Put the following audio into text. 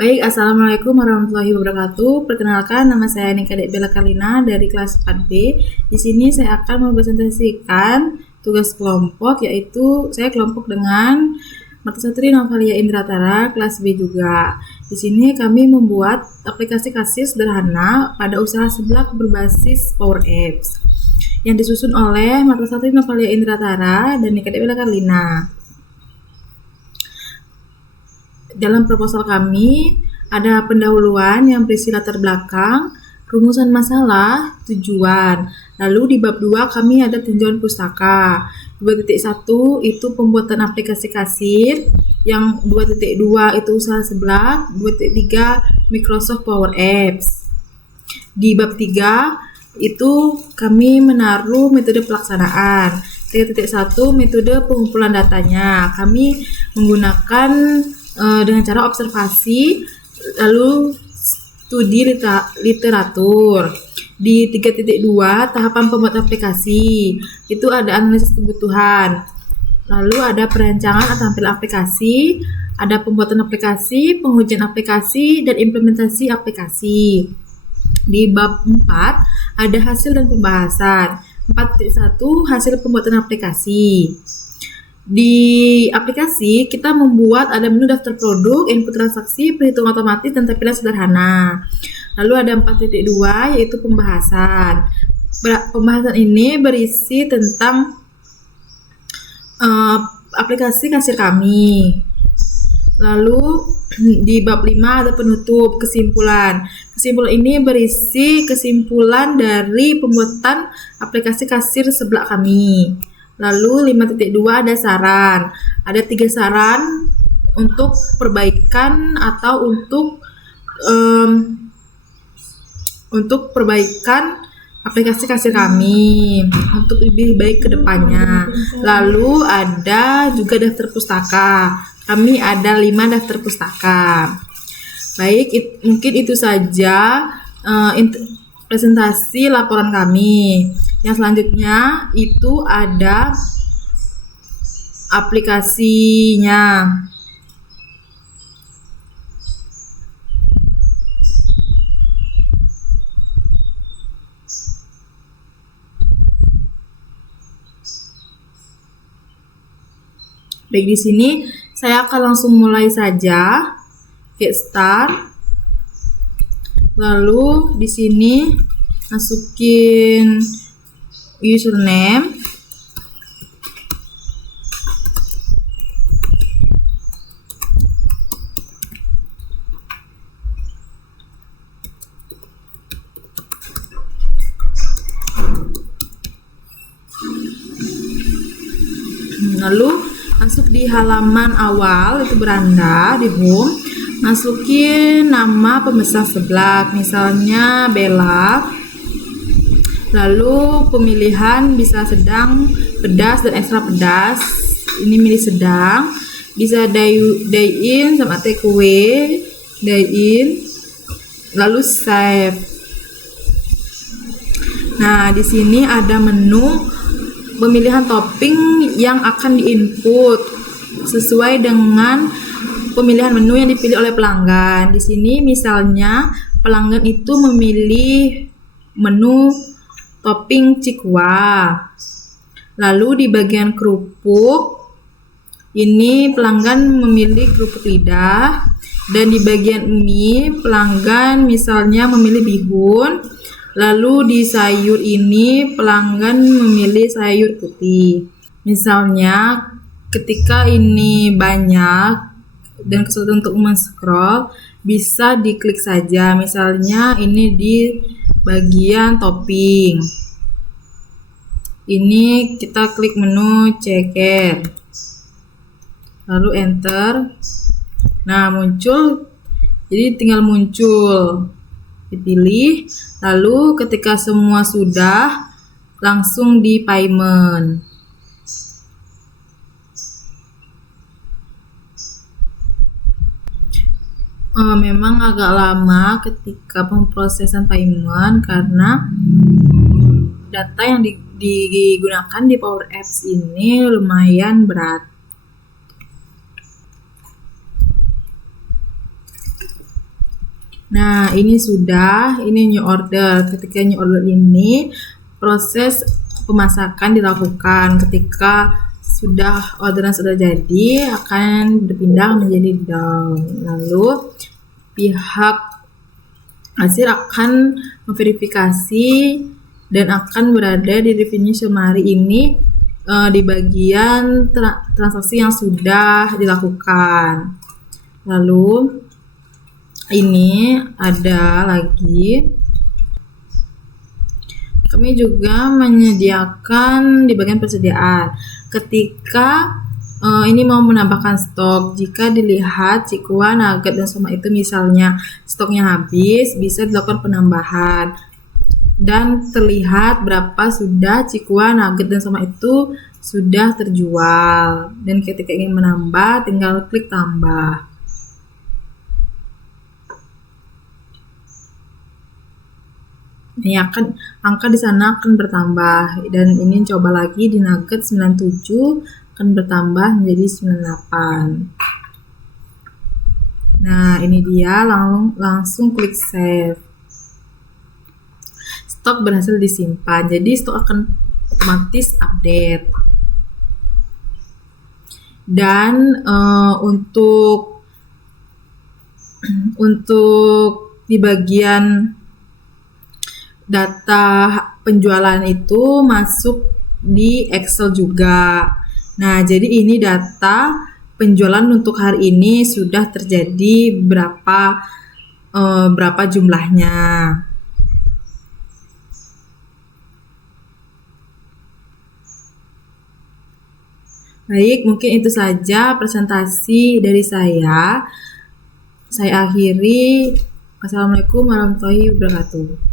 Baik, Assalamualaikum warahmatullahi wabarakatuh. Perkenalkan, nama saya Nika Dek Bella Karlina dari kelas 4B. Di sini saya akan mempresentasikan tugas kelompok, yaitu saya kelompok dengan Martasatri Novalia Indratara, kelas B juga. Di sini kami membuat aplikasi kasir sederhana pada usaha seblak berbasis Power Apps yang disusun oleh Martasatri Novalia Indratara dan Nika Dek Bella Karlina. Dalam proposal kami ada pendahuluan yang berisi latar belakang, rumusan masalah, tujuan. Lalu di bab 2 kami ada tinjauan pustaka. 2.1 itu pembuatan aplikasi kasir, yang 2.2 itu usaha seblak, 2.3 Microsoft Power Apps. Di bab 3 itu kami menaruh metode pelaksanaan. 3.1 metode pengumpulan datanya. Kami menggunakan dengan cara observasi, lalu studi literatur. Di 3.2 tahapan pembuat aplikasi itu ada analisis kebutuhan, lalu ada perancangan atau tampil aplikasi, ada pembuatan aplikasi, pengujian aplikasi, dan implementasi aplikasi. Di bab 4 ada hasil dan pembahasan. 4.1 hasil pembuatan aplikasi. Di aplikasi kita membuat ada menu daftar produk, input transaksi, perhitungan otomatis, dan tampilan sederhana. Lalu ada 4.2 yaitu pembahasan. Pembahasan ini berisi tentang aplikasi kasir kami. Lalu di bab 5 ada penutup, kesimpulan. Kesimpulan ini berisi kesimpulan dari pembuatan aplikasi kasir seblak kami. Lalu 5.2 ada saran. Ada 3 saran untuk perbaikan atau untuk perbaikan aplikasi kasir kami untuk lebih baik ke depannya. Lalu ada juga daftar pustaka. Kami ada 5 daftar pustaka. Baik, mungkin itu saja presentasi laporan kami. Yang selanjutnya itu ada aplikasinya. Baik, di sini saya akan langsung mulai saja. Get start. Lalu di sini masukin username, lalu masuk di halaman awal, itu beranda di home, masukin nama pemesan seblak, misalnya Bella. Lalu pemilihan bisa sedang, pedas, dan ekstra pedas. Ini milih sedang. Bisa dine sama take away, dine. Lalu save. Nah, di sini ada menu pemilihan topping yang akan diinput sesuai dengan pemilihan menu yang dipilih oleh pelanggan. Di sini misalnya pelanggan itu memilih menu topping cikwa. Lalu di bagian kerupuk ini pelanggan memilih kerupuk lidah, dan di bagian mie pelanggan misalnya memilih bihun. Lalu di sayur ini pelanggan memilih sayur putih. Misalnya ketika ini banyak dan kesulitan untuk men-scroll, bisa diklik saja. Misalnya ini di bagian topping. Ini kita klik menu ceker. Lalu enter. Nah, muncul. Jadi tinggal muncul. Dipilih. Lalu ketika semua sudah, langsung di payment. Memang agak lama ketika pemrosesan payment karena data yang digunakan di Power Apps ini lumayan berat. Nah, ini new order. Ketika new order ini, proses pemasakan dilakukan. Ketika orderan sudah jadi, akan berpindah menjadi down. Lalu, pihak hasil akan memverifikasi dan akan berada di revenue summary ini di bagian transaksi yang sudah dilakukan. Lalu, ini ada lagi, kami juga menyediakan di bagian persediaan ketika ini mau menambahkan stok. Jika dilihat Cikua, Nugget, dan Soma itu misalnya stoknya habis, bisa dilakukan penambahan dan terlihat berapa sudah Cikua, Nugget, dan Soma itu sudah terjual. Dan ketika ingin menambah, tinggal klik tambah. Ini angka di sana akan bertambah, dan ini coba lagi di Nugget 97 akan bertambah menjadi 98. Nah, ini dia, langsung klik save. Stok berhasil disimpan, jadi stok akan otomatis update. Dan untuk di bagian data penjualan itu masuk di Excel juga. Nah, jadi ini data penjualan untuk hari ini sudah terjadi berapa jumlahnya. Baik, mungkin itu saja presentasi dari saya. Saya akhiri. Wassalamualaikum warahmatullahi wabarakatuh.